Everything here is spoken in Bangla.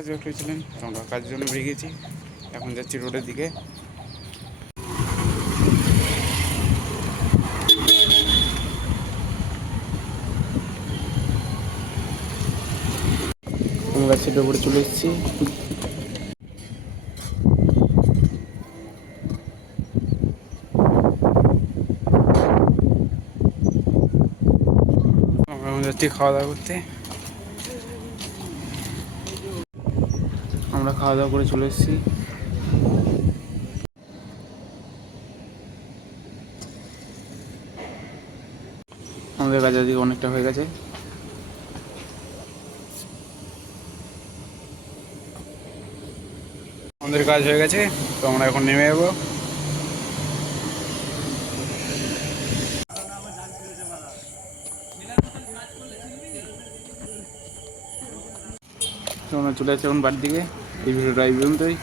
কাজ করেছিলেন, আমরা কাজের জন্য বেরিয়ে গেছি। এখন যাচ্ছি রোডের দিকে। আমরা সেটার উপরে চলে এসেছি। আমরা এখন যাচ্ছি খাওয়া দাওয়া করতে। আমরা খাওয়া দাওয়া করে চলে এসেছি। আমাদের কাজ আজকে অনেকটা হয়ে গেছে। আমাদের কাজ হয়ে গেছে, তো আমরা এখন নেমে যাবো। তো আমরা চলে যাচ্ছি এখন বাড়ির দিকে। এই ভিডিওটা এই পর্যন্তই।